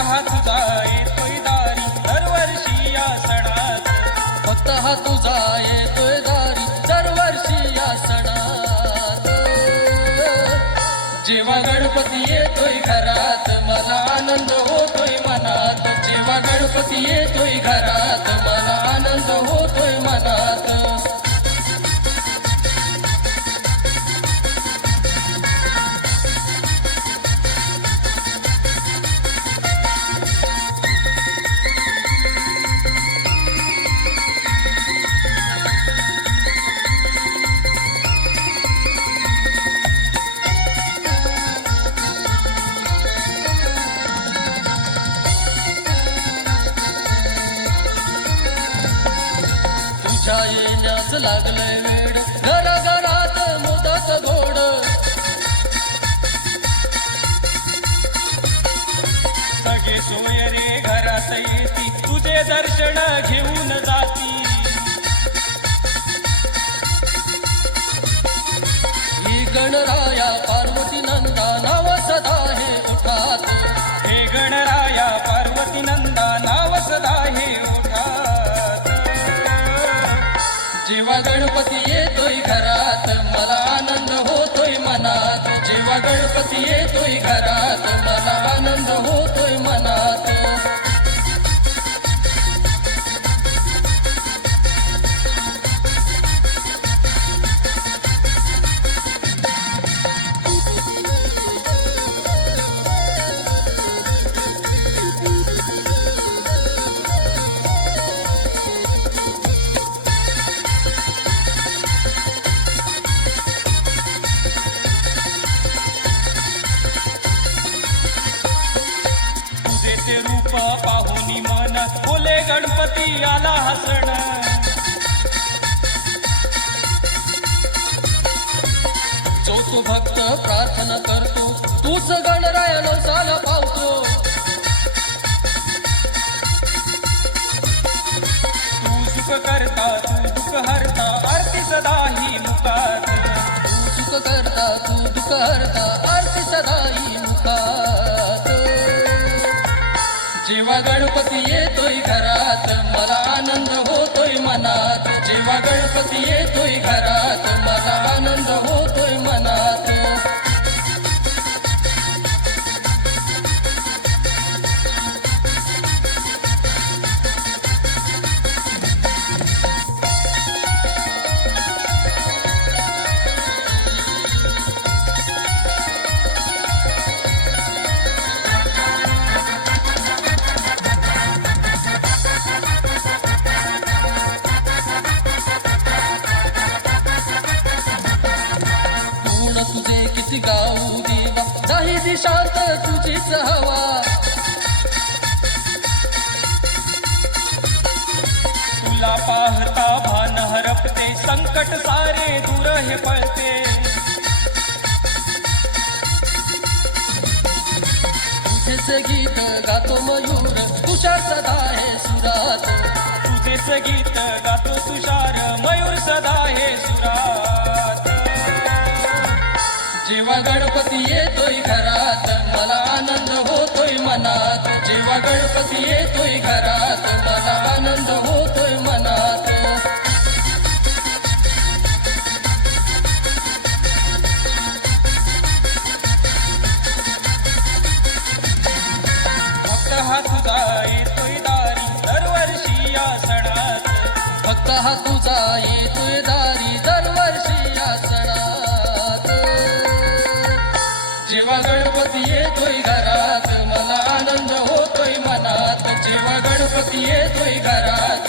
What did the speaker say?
तुझा येतोय दारी दरवर्षी या सणात फक्त हा तुझा येतोय दारी दरवर्षी या सणात जेव्हा गणपती येतोय घरात मला आनंद होतोय मनात. जेव्हा गणपती येतोय घरात मला आनंद होतोय तुमच्या येण्यास लागलंय वेड. घराघरात मुदत गोड. सगळे सोयरे घरात येती. तुझे दर्शन घेऊन जाती. ही गणराया गणपती येतोय घरात. मला आनंद होतोय मनात. जेव्हा गणपती येतोय घरात रूप पाहुनी मन बोले गणपती आला हसण. जो भक्त प्रार्थना करतो तूच गणरायानो साला पावतो. तू सुख करता तू दुःख हरता आरती सदा जेव्हा गणपती किती गाऊ देवा जाही दिशात तुझीच हवा तुला पाहता भान हरपते संकट सारे दूर हे पळते तुझेच गीत गातो मयूर तुषार सदा हे सुरात तुझेच गीत गातो तुषार मयूर सदा हे सुरात. जेव्हा गणपती येतोय घरात मला आनंद होतोय मनात. जेव्हा गणपती येतोय घरात मला आनंद होतोय मनात. फक्त हा तुझा येतोय दारी दरवर्षी या सणात. फक्त हा तुझा येतोय दारी येतोय घरात मला आनंद होतोय मनात. जेव्हा गणपती येतोय घरात.